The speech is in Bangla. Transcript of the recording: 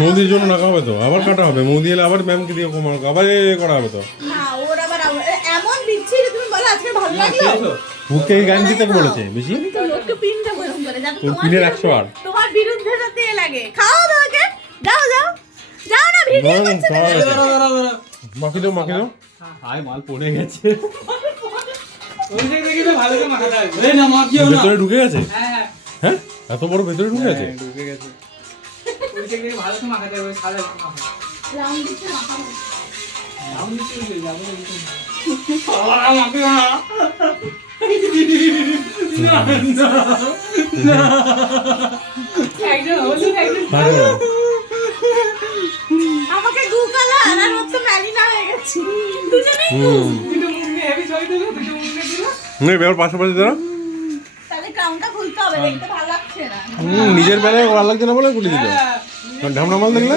মৌদির জন্য রাখা হবে তো, আবার কাটা হবে, মৌদি এলে আবার ম্যামকে দিয়ে আবার করা হবে তো। মুখে গান দিতে বলেছে বেশি, তোর পিনের 100 আর তোমার বিরুদ্ধে যাতে লাগে খাও তোমাকে, যাও যাও যাও না ভিডিও করতে মাখি দাও মাখি দাও। আয় মাল পড়ে গেছে, ওই দিক থেকে তো ভালো করে মাখাতে হবে। এই না মাখিও না, ভেতরে ঢুকে গেছে। হ্যাঁ হ্যাঁ এত বড় ভেতরে ঢুকে গেছে। ঢুকে গেছে, ওই দিক থেকে ভালো করে মাখাতে হবে, সাদা মাখা রাউন্ড দিতে মাখাবো নাম নিচে যাবে না, মাখিও না। একজন হলুদ একজন আমাকে গু কালার আর ওর তো ম্যালিনা হয়ে গেছে দুজনেই গু। দুটো মুখ নিয়ে হেভি ছবি দিল, দুটো মুখ নিয়ে দিল। এবার পাশাপাশি দাঁড়া। তাহলে ক্রাউনটা খুলতে হবে, দেখতে ভালো লাগছে না। নিজের বেলায় ভালো লাগছে না বলে গুলি দিল। ঢামনা মাল দেখলে